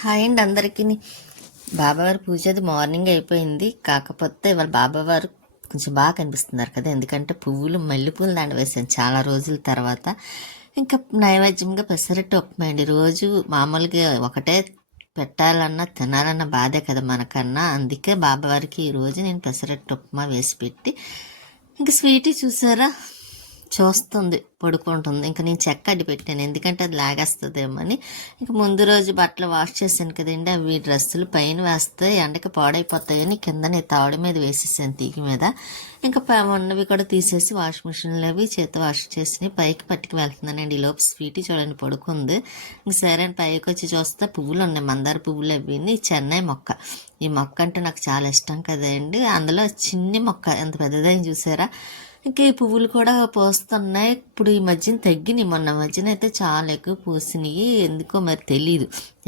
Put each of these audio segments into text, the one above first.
Hi అండి అందరికీ. బాబావారి పూజ అది మార్నింగ్ అయిపోయింది. కాకపోతే ఇవాళ బాబావారు కొంచెం బాగా కనిపిస్తున్నారు కదా. ఎందుకంటే పువ్వులు మల్లెపూలు దండ వేసాను చాలా రోజుల తర్వాత. ఇంకా నైవేద్యంగా పెసరట్టు ఉప్మా అండి రోజు మామూలుగా ఒకటే పెట్టాలన్నా తినాలన్న బాధే కదా మనకన్నా. అందుకే బాబావారికి ఈ రోజు నేను పెసరట్టు ఉప్మా వేసి పెట్టి ఇంకా స్వీటీ చూసారా? చూస్తుంది పడుకుంటుంది. ఇంకా నేను చెక్క అడ్డు పెట్టాను. ఎందుకంటే అది లాగేస్తుందేమో అని ఇంకా ముందు రోజు బట్టలు వాష్ చేశాను కదండి. అవి డ్రెస్సులు పైన వేస్తే ఎండకి పాడైపోతాయని కింద నేను తవడి మీద వేసేసాను తీగి మీద. ఇంకా ఉన్నవి కూడా తీసేసి వాష్ మిషన్లో అవి చేత వాష్ చేసి పైకి పట్టుకు వెళ్తున్నానండి. ఈ లోపు స్వీటీ చూడండి పడుకుంది. ఇంక సరే అని పైకి వచ్చి చూస్తే పువ్వులు ఉన్నాయి. మందార పువ్వులు అవి చెన్నై మొక్క. ఈ మొక్క అంటే నాకు చాలా ఇష్టం కదండి. అందులో చిన్ని మొక్క. ఎంత పెద్దదని చూసారా? ఇంకా ఈ పువ్వులు కూడా పోస్తున్నాయి. ఇప్పుడు ఈ మధ్యన తగ్గినాయి. మొన్న మధ్యన అయితే చాలా ఎక్కువ పూసినాయి. ఎందుకో మరి తెలియదు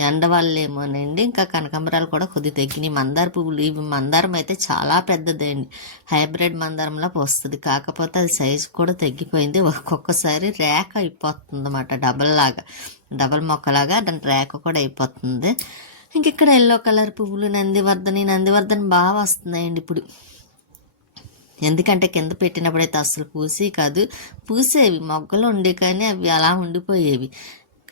ఎండ వల్లేమోనండి. ఇంకా కనకాంబరాలు కూడా కొద్ది తగ్గినాయి. మందార పువ్వులు ఇవి మందారం అయితే చాలా పెద్దదండి. హైబ్రిడ్ మందారంలా పోస్తుంది. కాకపోతే అది సైజు కూడా తగ్గిపోయింది. ఒక్కొక్కసారి రేఖ అయిపోతుంది అన్నమాట డబల్ లాగా డబల్ మొక్కలాగా దాని రేఖ కూడా అయిపోతుంది. ఇంక ఇక్కడ ఎల్లో కలర్ పువ్వులు నందివర్ధని నందివర్ధని బాగా వస్తున్నాయండి ఇప్పుడు. ఎందుకంటే కింద పెట్టినప్పుడైతే అసలు పూసి కాదు. పూసేవి మొగ్గలు ఉండే కానీ అవి అలా ఉండిపోయేవి.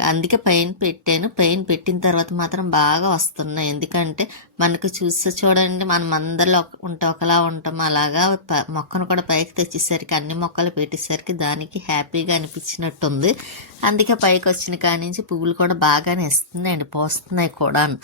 అందుకే పైన పెట్టాను. పైన పెట్టిన తర్వాత మాత్రం బాగా వస్తున్నాయి. ఎందుకంటే మనకు చూస్తే చూడండి మనం అందరిలో ఒక- ఉంటే ఒకలా ఉంటాం. అలాగా ప- మొక్కను కూడా పైకి తెచ్చేసరికి అన్ని మొక్కలు పెట్టేసరికి దానికి హ్యాపీగా అనిపించినట్టుంది. అందుకే పైకి వచ్చిన కాడి నుంచి పువ్వులు కూడా బాగానే ఇస్తున్నాయండి పోస్తున్నాయి కూడా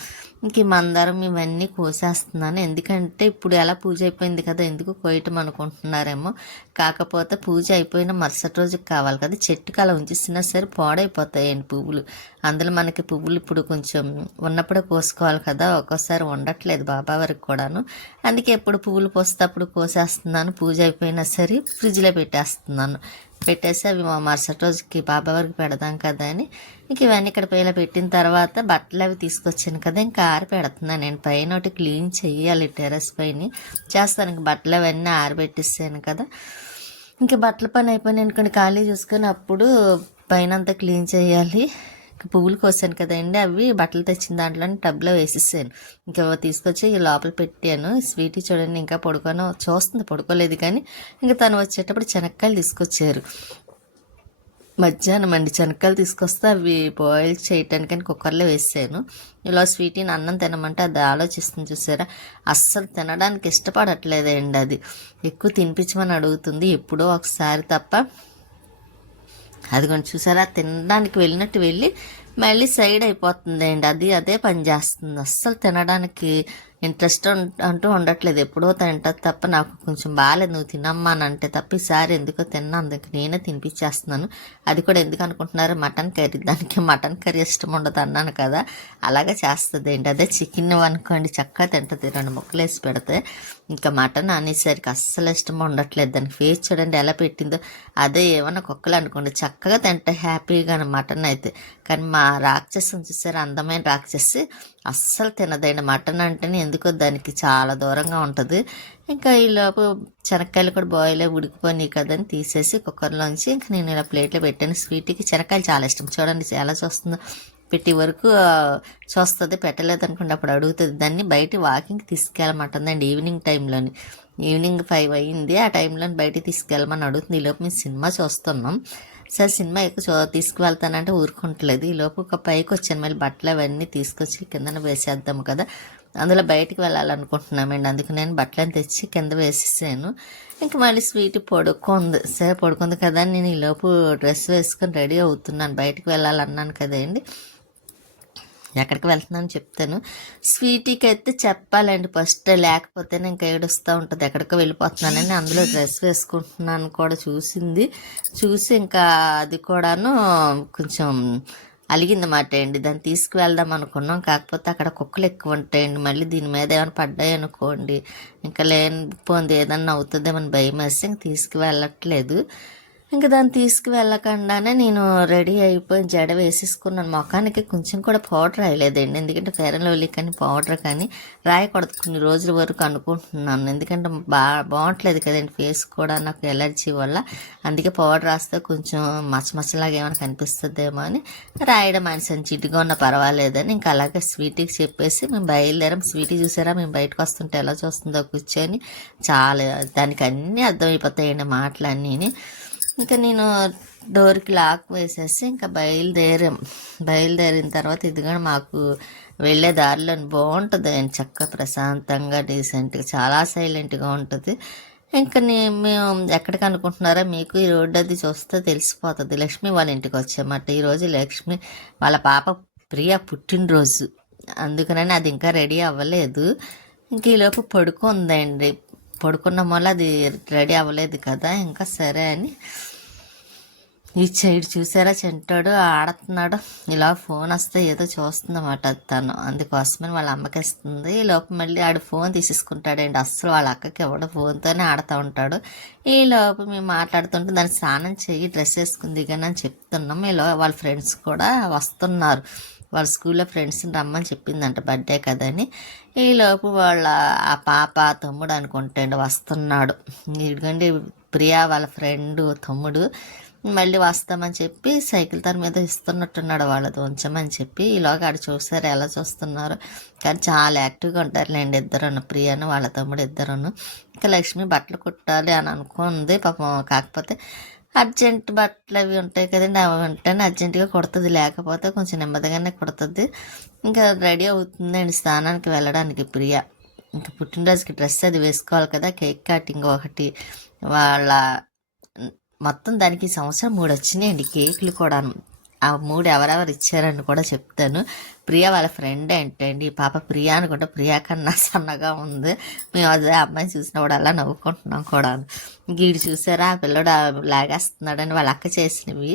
ఇంక ఈ మందారం ఇవన్నీ కోసేస్తున్నాను. ఎందుకంటే ఇప్పుడు ఎలా పూజ అయిపోయింది కదా ఎందుకు కోయటం అనుకుంటున్నారేమో. కాకపోతే పూజ అయిపోయిన మరుసటి రోజుకి కావాలి కదా చెట్టుకి అలా ఉంచేసినా సరే పాడైపోతాయండి పువ్వులు. అందులో మనకి పువ్వులు ఇప్పుడు కొంచెం ఉన్నప్పుడే కోసుకోవాలి కదా ఒక్కోసారి ఉండట్లేదు బాబా వరకు కూడాను. అందుకే ఎప్పుడు పువ్వులు పోస్తే అప్పుడు కోసేస్తున్నాను పూజ అయిపోయినా సరే ఫ్రిడ్జ్లో పెట్టేస్తున్నాను. పెట్టేసి అవి మా మరుసటి రోజుకి బాబా వరకు పెడదాం కదా అని. ఇంక ఇవన్నీ ఇక్కడ ఇలా పెట్టిన తర్వాత బట్టలు అవి తీసుకొచ్చాను కదా ఇంకా ఆరి పెడుతున్నాను. నేను పైన ఒకటి క్లీన్ చేయాలి టెర్రస్ పైన. చేస్తాను ఇంక బట్టలు అవన్నీ ఆరబెట్టేసాను కదా. ఇంకా బట్టల పని అయిపోయిన అనుకోండి ఖాళీ చూసుకొని అప్పుడు పైన అంతా క్లీన్ చేయాలి. పువ్వులు కోసాను కదండి అవి బట్టలు తెచ్చిన దాంట్లో టబ్లో వేసేసాను. ఇంకా తీసుకొచ్చి ఈ లోపల పెట్టాను. స్వీటీ చూడండి ఇంకా పడుకోను చూస్తుంది పడుకోలేదు కానీ ఇంకా తను వచ్చేటప్పుడు చెనక్కాయలు తీసుకొచ్చారు. మధ్యాహ్నం అండి శనక్కాయలు తీసుకొస్తే అవి బాయిల్ చేయటానికని కుక్కర్లో వేసాను. ఇలా స్వీటీని అన్నం తినమంటే అది ఆలోచిస్తుంది చూసారా? అస్సలు తినడానికి ఇష్టపడట్లేదండి అది. ఎక్కువ తినిపించమని అడుగుతుంది ఎప్పుడో ఒకసారి తప్ప. అది కొంచెం చూసారా? తినడానికి వెళ్ళినట్టు వెళ్ళి మళ్ళీ సైడ్ అయిపోతుంది అండి అది అదే పని చేస్తుంది. అస్సలు తినడానికి ఇంట్రెస్ట్ అంటూ ఉండట్లేదు. ఎప్పుడో తింటా తప్ప నాకు కొంచెం బాగాలేదు నువ్వు తినమ్మా అని అంటే తప్ప ఈసారి ఎందుకో తిన్నా అందుకు నేనే తినిపించేస్తున్నాను. అది కూడా ఎందుకు అనుకుంటున్నారు? Mutton curry. దానికి మటన్ కర్రీ ఇష్టం ఉండదు అన్నాను కదా. అలాగే చేస్తుంది. ఏంటి? అదే చికెన్ అనుకోండి. చక్కగా తింటుంది. రెండు ముక్కలు వేసి పెడితే ఇంకా మటన్ అనేసరికి అస్సలు ఇష్టం ఉండట్లేదు. దానికి ఫేస్ చూడండి ఎలా పెట్టిందో. అదే ఏమన్నా కుక్కలు అనుకోండి. చక్కగా తింటే హ్యాపీగా మటన్ అయితే. కానీ మా రాక్షసం చూసారు? అందమైన రాక్షసి అస్సలు తినదండి. మటన్ అంటేనే ఎందుకో దానికి చాలా దూరంగా ఉంటుంది. ఇంకా ఈ శనక్కాయలు కూడా బాయిలే అయి ఉడికిపోయినాయి కదని తీసేసి కుక్కర్లోంచి ఇంకా నేను ఇలా ప్లేట్లో పెట్టాను. స్వీట్కి శనక్కాయలు చాలా ఇష్టం. చూడండి ఎలా చూస్తుందో. పెట్టి వరకు చూస్తుంది పెట్టలేదు అనుకోండి అప్పుడు అడుగుతుంది. దాన్ని బయట వాకింగ్ తీసుకెళ్ళమంటుందండి ఈవినింగ్ టైంలోని. ఈవినింగ్ ఫైవ్ అయ్యింది. ఆ టైంలో బయటికి తీసుకెళ్ళమని అడుగుతుంది. ఈలోపు మేము సినిమా చూస్తున్నాం. సరే సినిమా ఎక్కువ చూ తీసుకువెళ్తానంటే ఊరుకుంటలేదు. ఈలోపు ఒక పైకి వచ్చాను. మళ్ళీ బట్టలు అవన్నీ తీసుకొచ్చి కిందన వేసేద్దాము కదా. అందులో బయటికి వెళ్ళాలనుకుంటున్నామండి. అందుకు నేను బట్టలను తెచ్చి కింద వేసేసాను. ఇంక మళ్ళీ స్వీట్ పడుకుంది. సరే పడుకుంది కదా నేను నేను ఈలోపు డ్రెస్ వేసుకొని రెడీ అవుతున్నాను. బయటికి వెళ్ళాలన్నాను కదండి. ఎక్కడికి వెళ్తున్నాను చెప్తాను. స్వీటీకి అయితే చెప్పాలండి ఫస్ట్ లేకపోతే ఇంకా ఏడుస్తూ ఉంటుంది. ఎక్కడికో వెళ్ళిపోతున్నానని అందులో డ్రెస్ వేసుకుంటున్నాను కూడా చూసింది. చూసి ఇంకా అది కూడాను కొంచెం అలిగిందన్నమాట అండి. దాన్ని తీసుకువెళ్దాం అనుకున్నాం. కాకపోతే అక్కడ కుక్కలు ఎక్కువ ఉంటాయండి. మళ్ళీ దీని మీద ఏమైనా పడ్డాయి అనుకోండి. ఇంకా లేనిపోంది ఏదన్నా అవుతుందేమని భయం వేసి ఇంక తీసుకువెళ్ళట్లేదు. ఇంకా దాన్ని తీసుకువెళ్ళకుండానే నేను రెడీ అయిపోయి జడ వేసేసుకున్నాను. ముఖానికి కొంచెం కూడా పౌడర్ రాయలేదండి. ఎందుకంటే ఫెయిర్ అండ్ లవ్లీ కానీ పౌడర్ కానీ రాయకూడదు. కొన్ని రోజుల వరకు అనుకుంటున్నాను. ఎందుకంటే బా బాగుంటలేదు కదండి ఫేస్ కూడా నాకు ఎలర్జీ వల్ల. అందుకే పౌడర్ రాస్తే కొంచెం మచ్చమచ్చలాగా ఏమైనా కనిపిస్తుందేమో అని రాయడం ఆయన చిటిగా ఉన్న పర్వాలేదని ఇంకా అలాగే స్వీట్కి చెప్పేసి మేము బయలుదేరాం. స్వీటీ చూసారా? మేము బయటకు వస్తుంటే ఎలా చూస్తుందో కూర్చొని చాలా దానికి అన్నీ అర్థమైపోతాయండి మాటలన్నీ ఇంకా నేను డోర్కి లాక్ వేసేసి ఇంకా బయలుదేరాం. బయలుదేరిన తర్వాత ఇదిగా మాకు వెళ్ళే దారిలో బాగుంటుంది. అండి చక్కగా ప్రశాంతంగా డీసెంట్గా చాలా సైలెంట్గా ఉంటుంది. ఇంకా నేను మేము ఎక్కడికి అనుకుంటున్నారా మీకు ఈ రోడ్డు అది చూస్తే తెలిసిపోతుంది. లక్ష్మి వాళ్ళ ఇంటికి వచ్చామట. ఈరోజు లక్ష్మి వాళ్ళ పాప ప్రియ పుట్టినరోజు. అందుకనని అది ఇంకా రెడీ అవ్వలేదు. ఇంక ఈలోపు పడుకుందండి. పడుకున్న వల్ల అది రెడీ అవ్వలేదు కదా ఇంకా సరే అని ఈ సైడ్ చూసారా చెంటాడు ఆడుతున్నాడు. ఇలా ఫోన్ వస్తే ఏదో చూస్తుందన్నమాట తను. అందుకోసమని వాళ్ళ అమ్మకి ఇస్తుంది. ఈ లోపు మళ్ళీ ఆడు ఫోన్ తీసేసుకుంటాడండి. అస్సలు వాళ్ళ అక్కకి ఎవడో ఫోన్తోనే ఆడుతూ ఉంటాడు. ఈ లోపు మేము మాట్లాడుతుంటే దాన్ని స్నానం చెయ్యి డ్రెస్ వేసుకుంది కానీ అని చెప్తున్నాం. ఈలో వాళ్ళ ఫ్రెండ్స్ కూడా వస్తున్నారు. వాళ్ళ స్కూల్లో ఫ్రెండ్స్ని రమ్మని చెప్పిందంట బర్త్డే కదని ఈలోపు వాళ్ళ ఆ పాప తమ్ముడు అనుకుంటాడు వస్తున్నాడు. ఇదిగోండి ప్రియా వాళ్ళ ఫ్రెండ్ తమ్ముడు మళ్ళీ వస్తామని చెప్పి సైకిల్ తన మీద ఇస్తున్నట్టున్నాడు వాళ్ళది ఉంచమని చెప్పి. ఈలోగా ఆడ చూసారు ఎలా చూస్తున్నారు. కానీ చాలా యాక్టివ్గా ఉంటారులేండి ఇద్దరును ప్రియాను వాళ్ళ తమ్ముడు ఇద్దరును. ఇంకా లక్ష్మి బట్టలు కుట్టాలి అని అనుకుంది. పాపం కాకపోతే అర్జెంట్ బట్టలు అవి ఉంటాయి కదండి అవి వెంటనే అర్జెంటుగా కుడుతుంది. లేకపోతే కొంచెం నెమ్మదిగానే కుడుతుంది. ఇంకా రెడీ అవుతుందండి స్నానానికి వెళ్ళడానికి ప్రియ. ఇంకా పుట్టినరోజుకి డ్రెస్ అది వేసుకోవాలి కదా కేక్ కటింగ్ ఒకటి. వాళ్ళ మొత్తం దానికి సంవత్సరం మూడు వచ్చినాయండి కేకులు కూడా ఆ మూడు ఎవరెవరు ఇచ్చారని కూడా చెప్తాను. ప్రియా వాళ్ళ ఫ్రెండ్ ఏంటండి? పాప ప్రియా అనుకుంటే ప్రియా కన్నా సన్నగా ఉంది. మేము అదే అమ్మాయి చూసినా కూడా అలా నవ్వుకుంటున్నాం కూడా. గీడు చూసారా? ఆ పిల్లడు లాగేస్తున్నాడని వాళ్ళ అక్క చేసినవి.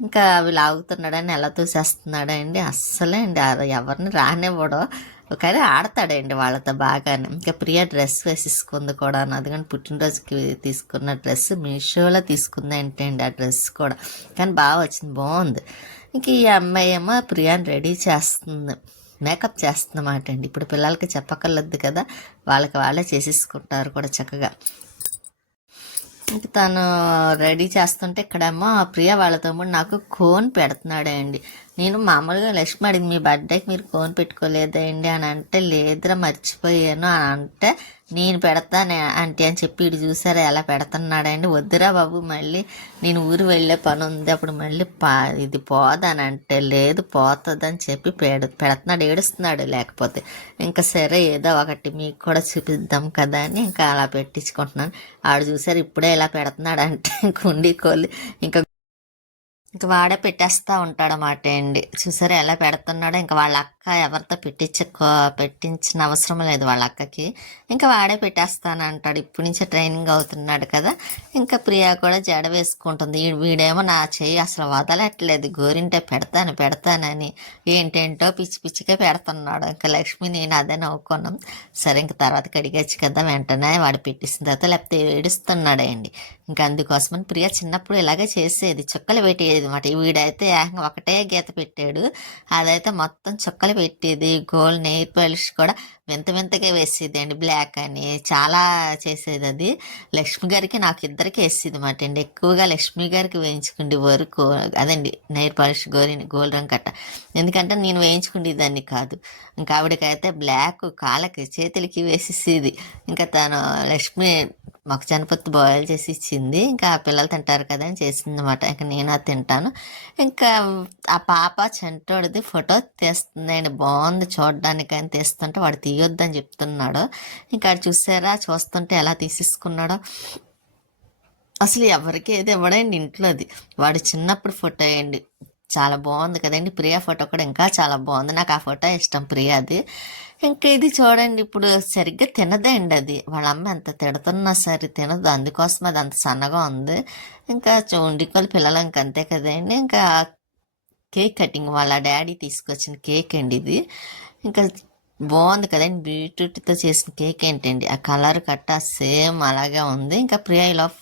ఇంకా అవి లాగుతున్నాడని ఎలా తోసేస్తున్నాడండి? అస్సలే అండి ఆ ఎవరిని రానివ్వడం. కానీ ఆడతాడండి వాళ్ళతో బాగానే. ఇంకా ప్రియా డ్రెస్ వేసేసుకుంది కూడా అది కానీ పుట్టినరోజుకి తీసుకున్న డ్రెస్ మీషోలో తీసుకుంది ఏంటండి ఆ డ్రెస్ కూడా. కానీ బాగా వచ్చింది బాగుంది. ఇంక ఈ అమ్మాయి ఏమో ప్రియాని రెడీ చేస్తుంది. మేకప్ చేస్తుందన్నమాట అండి. ఇప్పుడు పిల్లలకి చెప్పకర్లేదు కదా వాళ్ళకి వాళ్ళే చేసేసుకుంటారు కూడా చక్కగా. ఇంక తను రెడీ చేస్తుంటే ఇక్కడేమో ఆ ప్రియ వాళ్ళ తమ్ముడు నాకు కోన్ పెడుతున్నాడండి. నేను మామూలుగా లక్ష్మి అడిగి మీ బర్త్డేకి మీరు కోన్ పెట్టుకోలేదండి అని అంటే లేదురా మర్చిపోయాను అని అంటే నేను పెడతాను అంటే అని చెప్పి ఇటు చూసారా ఎలా పెడుతున్నాడండి? వద్దురా బాబు మళ్ళీ నేను ఊరు వెళ్ళే పని ఉంది అప్పుడు మళ్ళీ పా ఇది పోదని అంటే లేదు పోతుందని చెప్పి పెడ పెడుతున్నాడు ఏడుస్తున్నాడు లేకపోతే. ఇంకా సరే ఏదో ఒకటి మీకు కూడా చూపిద్దాం కదా అని ఇంకా అలా పెట్టించుకుంటున్నాను. ఆడు చూసారు ఇప్పుడే ఇలా పెడుతున్నాడు అంటే కుండీ కోళ్ళు ఇంకా ఇంక వాడే పెట్టేస్తా ఉంటాడన్నమాట అండి. చూసారా ఎలా పెడుతున్నాడో? ఇంకా వాళ్ళ అక్క ఎవరితో పెట్టించుకో పెట్టించిన అవసరం లేదు వాళ్ళ అక్కకి. ఇంకా వాడే పెట్టేస్తాను అంటాడు ఇప్పటి నుంచే ట్రైనింగ్ అవుతున్నాడు కదా. ఇంకా ప్రియా కూడా జడ వేసుకుంటుంది. వీడేమో నా చెయ్యి అసలు వదలట్లేదు. గోరింటే పెడతాను పెడతానని. ఏంటేంటో పిచ్చి పిచ్చిగా పెడుతున్నాడు. ఇంకా లక్ష్మి నేను అదే నవ్వుకున్నాం. సరే ఇంకా తర్వాత కడిగచ్చు కదా వెంటనే వాడు పెట్టేసిన తర్వాత లేకపోతే ఏడుస్తున్నాడండి ఇంకా అందుకోసమని ప్రియ చిన్నప్పుడు ఇలాగే చేసేది. చుక్కలు పెట్టేది అనమాట వీడైతే ఏకంగా ఒకటే గీత పెట్టాడు. అదైతే మొత్తం చుక్కలు పెట్టేది గోల్డ్ నెయిల్ పాలిష్ కూడా వింత వింతగా వేసేది అండి బ్లాక్ అని చాలా చేసేది అది లక్ష్మి గారికి నాకు ఇద్దరికి వేసేది మాట అండి. ఎక్కువగా లక్ష్మి గారికి వేయించుకుండే వరకు అదండి నెయిల్ పాలిష్ గోరి గోల్డ్ రంగు కట్ట. ఎందుకంటే నేను వేయించుకునే దాన్ని కాదు. ఇంకా ఆవిడకైతే బ్లాక్ కాళ్ళకి చేతులకి వేసేసేది. ఇంకా తను లక్ష్మి మాకు చనిపోతు బాయిల్ చేసి ఇచ్చింది. ఇంకా ఆ పిల్లలు తింటారు కదా అని చేసింది అనమాట ఇంకా నేను అది తింటాను. ఇంకా ఆ పాప చంటోడిది ఫోటో తీస్తుందండి. బాగుంది చూడడానికి అని తీస్తుంటే వాడు తీయొద్దని చెప్తున్నాడు. ఇంకా ఆడు చూసారా? చూస్తుంటే ఎలా తీసేసుకున్నాడో. అసలు ఎవరికి ఏది ఇవ్వడండి ఇంట్లోది వాడు చిన్నప్పుడు ఫోటో అండి చాలా బాగుంది కదండి. ప్రియా ఫోటో కూడా ఇంకా చాలా బాగుంది. నాకు ఆ ఫోటో ఇష్టం ప్రియాది ఇంకా ఇది చూడండి ఇప్పుడు సరిగ్గా తినదండి అది. వాళ్ళ అమ్మ ఎంత తిడుతున్నా సరే తినదు అందుకోసం అది అంత సన్నగా ఉంది. ఇంకా ఉండికోలు పిల్లలు ఇంక అంతే కదండి. ఇంకా కేక్ కటింగ్ వాళ్ళ డాడీ తీసుకొచ్చిన కేక్ అండి ఇది. ఇంకా బాగుంది కదండి బీట్రూట్తో చేసిన కేక్ ఏంటండి? ఆ కలర్ కట్ట సేమ్ అలాగే ఉంది. ఇంకా ప్రియా ఈలోపు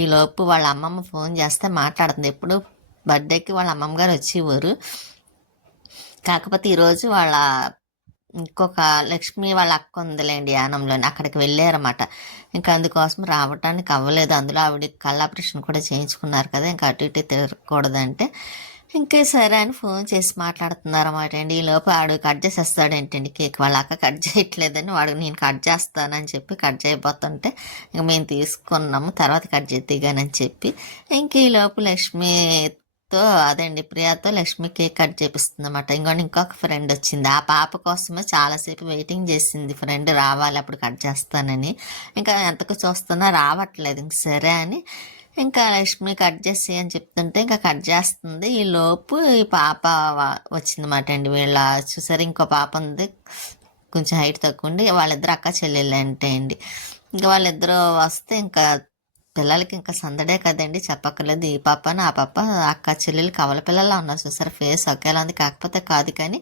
ఈలోపు వాళ్ళ అమ్మమ్మ ఫోన్ చేస్తే మాట్లాడుతుంది. ఎప్పుడు బర్త్డేకి వాళ్ళ అమ్మమ్మ గారు వచ్చేవారు. కాకపోతే ఈరోజు వాళ్ళ ఇంకొక లక్ష్మి వాళ్ళ అక్క ఉందిలేండి యానంలోని. అక్కడికి వెళ్ళారన్నమాట. ఇంకా అందుకోసం రావటానికి అవ్వలేదు. అందులో ఆవిడ కళ్ళాపరేషన్ కూడా చేయించుకున్నారు కదా ఇంకా అటు ఇటు తిరగకూడదంటే. ఇంకా సరే అని ఫోన్ చేసి మాట్లాడుతున్నారన్నమాట అండి. ఈ లోపు ఆడు కట్ చేసేస్తాడు ఏంటండి కేక్? వాళ్ళ అక్క కట్ చేయట్లేదని వాడు నేను కట్ చేస్తానని చెప్పి కట్ చేయబోతుంటే ఇంక మేము తీసుకున్నాము తర్వాత కట్ చేద్దిగానని చెప్పి. ఇంక ఈ లోపు లక్ష్మితో అదండి ప్రియాతో లక్ష్మి కేక్ కట్ చేపిస్తుంది అనమాట ఇంకోటి ఇంకొక ఫ్రెండ్ వచ్చింది. ఆ పాప కోసమే చాలాసేపు వెయిటింగ్ చేసింది. ఫ్రెండ్ రావాలి అప్పుడు కట్ చేస్తానని. ఇంకా ఎంతకు చూస్తున్నా రావట్లేదు. ఇంక సరే అని ఇంకా లక్ష్మి కట్ చేసి అని చెప్తుంటే ఇంకా కట్ చేస్తుంది. ఈ లోపు ఈ పాప వచ్చిందన్నమాట అండి. వీళ్ళ చూసారు ఇంకో పాప ఉంది. కొంచెం హైట్ తక్కువ ఉండి వాళ్ళిద్దరు అక్క చెల్లెళ్ళు అంటే అండి. ఇంకా వాళ్ళిద్దరూ వస్తే ఇంకా పిల్లలకి ఇంకా సందడే కదండి చెప్పక్కర్లేదు. ఈ పాప ఆ పాప అక్క చెల్లెలు కవల పిల్లలా ఉన్నారు చూసారు. ఫేస్ ఒకేలా ఉంది కాకపోతే కాదు కానీ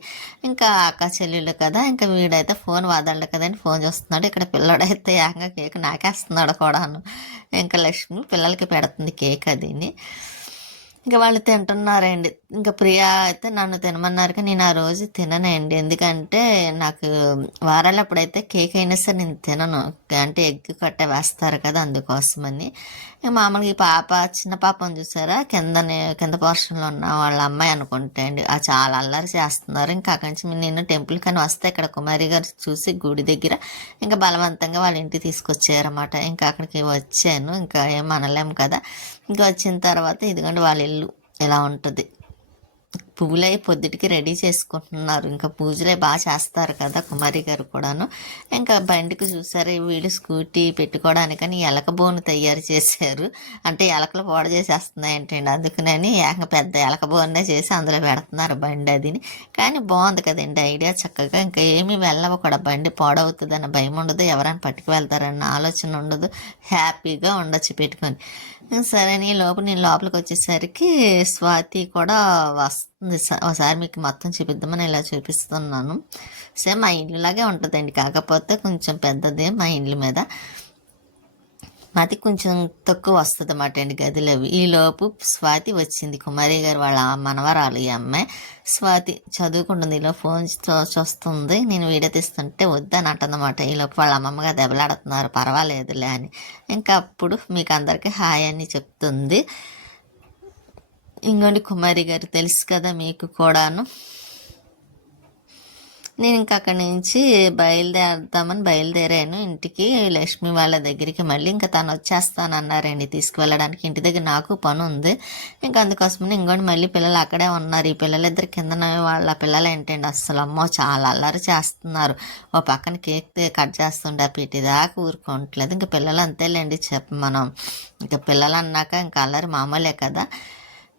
ఇంకా అక్క చెల్లెళ్ళు కదా ఇంకా వీడైతే ఫోన్ వాదాడు కదండి ఫోన్ చూస్తున్నాడు. ఇక్కడ పిల్లడైతే ఏకంగా కేక్ నాకేస్తున్నాడు కూడాను. ఇంకా లక్ష్మి పిల్లలకి పెడుతుంది కేక్ అదిని. ఇంకా వాళ్ళు తింటున్నారండి. ఇంకా ప్రియా అయితే నన్ను తినమన్నారు కానీ నేను ఆ రోజు తిననండి. ఎందుకంటే నాకు వారాలు ఎప్పుడైతే కేక్ అయినా సరే నేను తినను. అంటే ఎగ్ కట్ట వేస్తారు కదా అందుకోసమని. మామూలుగా ఈ పాప చిన్న పాపను చూసారా? కిందనే కింద పోర్షన్లో ఉన్న వాళ్ళ అమ్మాయి అనుకుంటే అండి. ఆ చాలా అల్లరి చేస్తున్నారు. ఇంకా అక్కడి నుంచి నేను టెంపుల్ కానీ వస్తే ఇక్కడ కుమారి గారు చూసి గుడి దగ్గర ఇంకా బలవంతంగా వాళ్ళ ఇంటికి తీసుకొచ్చారన్నమాట. ఇంకా అక్కడికి వచ్చాను. ఇంకా ఏం అనలేము కదా. ఇంకా వచ్చిన తర్వాత ఇదిగోండి వాళ్ళు ఇలా ఎలా ఉంటుంది? పువ్వులై పొద్దుటికి రెడీ చేసుకుంటున్నారు. ఇంకా పూజలే బాగా చేస్తారు కదా కుమారి గారు కూడాను. ఇంకా బండికి చూసారు వీళ్ళు స్కూటీ పెట్టుకోవడానికని ఎలక బోను తయారు చేశారు. అంటే ఎలకలు పొడ చేసేస్తున్నాయి ఏంటండి అందుకనని ఏక పెద్ద ఎలక బోన్నే చేసి అందులో పెడుతున్నారు బండి అదిని. కానీ బాగుంది కదండి ఐడియా చక్కగా. ఇంకా ఏమీ వెళ్ళవు కూడా బండి పాడవుతుంది అన్న భయం ఉండదు. ఎవరైనా పట్టుకు వెళ్తారన్న ఆలోచన ఉండదు. హ్యాపీగా ఉండొచ్చు పెట్టుకొని. సరే నీ లోపల నేను లోపలికి వచ్చేసరికి స్వాతి కూడా వస్తుంది స- ఒకసారి మీకు మొత్తం చూపిద్దామని ఇలా చూపిస్తున్నాను. సేమ్ మా ఇల్లులాగే ఉంటుందండి. కాకపోతే కొంచెం పెద్దదే మా ఇండ్ల మీద. మాది కొంచెం తక్కువ వస్తుంది అన్నమాట అండి గదిలో. ఈలోపు స్వాతి వచ్చింది. కుమారి గారు వాళ్ళ మనవరాలు ఈ అమ్మాయి. స్వాతి చదువుకుంటుంది. ఇలా ఫోన్ చూస్తుంది. నేను వీడియో తీస్తుంటే వద్దని అంటుందన్నమాట ఈలోపు వాళ్ళ అమ్మమ్మగా దెబ్బలాడుతున్నారు. పర్వాలేదులే అని. ఇంకా అప్పుడు మీకు అందరికీ హాయ్ అని చెప్తుంది. ఇంకోండి కుమారి గారు తెలుసు కదా మీకు కూడాను. నేను ఇంకా అక్కడి నుంచి బయలుదేరుదామని బయలుదేరాను. ఇంటికి లక్ష్మి వాళ్ళ దగ్గరికి మళ్ళీ ఇంకా తను వచ్చేస్తానన్నారండి తీసుకువెళ్ళడానికి. ఇంటి దగ్గర నాకు పని ఉంది ఇంకా అందుకోసమని ఇంకోటి మళ్ళీ పిల్లలు అక్కడే ఉన్నారు. ఈ పిల్లలిద్దరు కిందన వాళ్ళ పిల్లలు ఏంటండి అస్సలు అమ్మో చాలా అల్లరి చేస్తున్నారు. ఓ పక్కన కేక్ తే- కట్ చేస్తుండే పిటి దాకా ఊరుకోవట్లేదు. ఇంకా పిల్లలు అంతేలేండి చెప్ప మనం. ఇంకా పిల్లలు అన్నాక ఇంకా అల్లరి మామూలే కదా.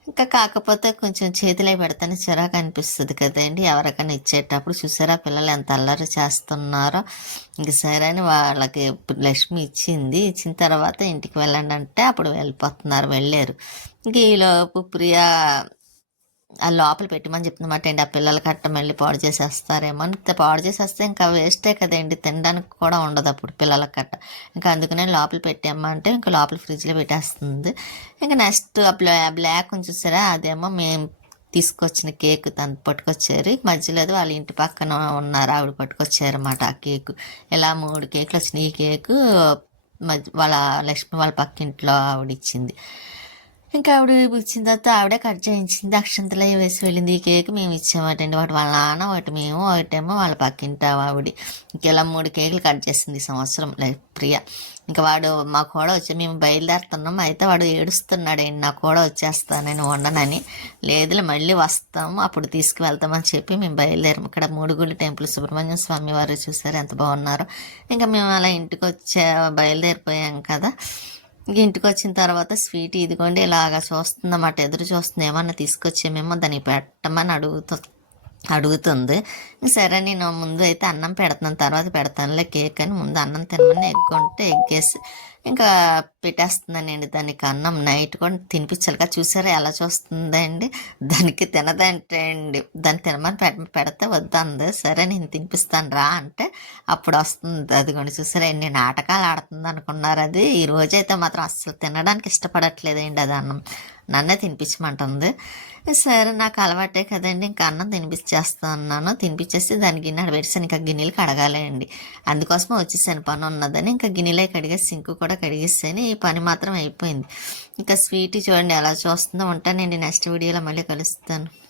ఇంకా కాకపోతే కొంచెం చేతిలో పెడితేనే చిరాకు అనిపిస్తుంది కదండి. ఎవరికైనా ఇచ్చేటప్పుడు చూసారా పిల్లలు ఎంత అల్లరి చేస్తున్నారో. ఇంక సరే అని వాళ్ళకి లక్ష్మి ఇచ్చింది. ఇచ్చిన తర్వాత ఇంటికి వెళ్ళండి అంటే అప్పుడు వెళ్ళిపోతున్నారు వెళ్ళారు. ఇంక ఈలోపు ప్రియా ఆ లోపల పెట్టమని చెప్తున్నమాట అండి ఆ పిల్లలకి కట్ట మళ్ళీ పాడు చేసేస్తారేమో అని. పాడు చేసేస్తే ఇంకా వేస్టే కదండి తినడానికి కూడా ఉండదు అప్పుడు పిల్లల కట్ట. ఇంకా అందుకనే లోపల పెట్టామంటే ఇంకా లోపల ఫ్రిడ్జ్లో పెట్టేస్తుంది. ఇంకా నెక్స్ట్ ఆ బ్లా బ్లాక్ ఉంది చూసారా అదేమో మేము తీసుకొచ్చిన కేక్ తను పట్టుకొచ్చారు. మధ్యలో వాళ్ళ ఇంటి పక్కన ఉన్నారు ఆవిడ పట్టుకొచ్చారు అన్నమాట ఆ కేక్. ఇలా మూడు కేకులు వచ్చినాయి. ఈ కేకు మధ్య వాళ్ళ లక్ష్మి వాళ్ళ పక్కింట్లో ఆవిడ ఇచ్చింది. ఇంకా ఆవిడ ఇచ్చిన తర్వాత ఆవిడే కట్ చేయించింది అక్షంతలో వేసి వెళ్ళింది ఈ కేక్ మేము ఇచ్చామటండి వాటి వాళ్ళ నాన్న ఒకటి మేము ఒకటేమో వాళ్ళ పక్కింటి ఆవిడ ఇంకెలా మూడు కేకులు కట్ చేసింది ఈ సంవత్సరం లైఫ్ ప్రియ ఇంకా వాడు మా కూడా వచ్చి మేము బయలుదేరుతున్నాం అయితే వాడు ఏడుస్తున్నాడు నా కూడా వచ్చేస్తానని ఉండనని లేదులే మళ్ళీ వస్తాము అప్పుడు తీసుకువెళ్తామని చెప్పి మేము బయలుదేరాము ఇక్కడ మూడుగుళ్ళు టెంపుల్ సుబ్రహ్మణ్యం స్వామి వారు చూసారు ఎంత బాగున్నారో ఇంకా మేము అలా ఇంటికి వచ్చే బయలుదేరిపోయాం కదా ఇంటికి వచ్చిన తర్వాత స్వీట్ ఇదిగోండి ఇలాగా చూస్తుందన్నమాట ఎదురు చూస్తుంది ఏమన్నా తీసుకొచ్చేమేమో దానికి పెట్టమని అడుగుతు అడుగుతుంది. సరే నేను ముందు అయితే అన్నం పెడతాను తర్వాత పెడతానులే కేక్ అని ముందు అన్నం తినమని ఎగ్ ఉంటే ఎగ్గేసి ఇంకా పెట్టేస్తున్నానండి. దానికి అన్నం నైట్ కూడా తినిపించాలిగా. చూసారా ఎలా చూస్తుందండి దానికి తినదంటే అండి. దాన్ని తినమని పెడ పెడితే వద్దంది. సరే నేను తినిపిస్తాను రా అంటే అప్పుడు వస్తుంది. అది కూడా చూసారా ఎన్ని నాటకాలు ఆడుతుంది అనుకున్నారు అది. ఈ రోజైతే మాత్రం అస్సలు తినడానికి ఇష్టపడట్లేదండి అది అన్నం. నన్నే తినిపించమంటుంది. సరే నాకు అలవాటే కదండి. ఇంకా అన్నం తినిపించేస్తా అన్నాను. తినిపించేసి దాని గిన్నె పెట్టేసాను ఇంకా గిన్నెలు కడగాలండి. అందుకోసమే వచ్చేసాను. పని ఉన్నదని ఇంకా గిన్నెలే కడిగేసి సింక్ కూడా కడిగేసాను ఈ పని మాత్రం అయిపోయింది. ఇంకా స్వీట్ చూడండి ఎలా చూస్తుందో ఉంటానండి. నెక్స్ట్ వీడియోలో మళ్ళీ కలుస్తాను.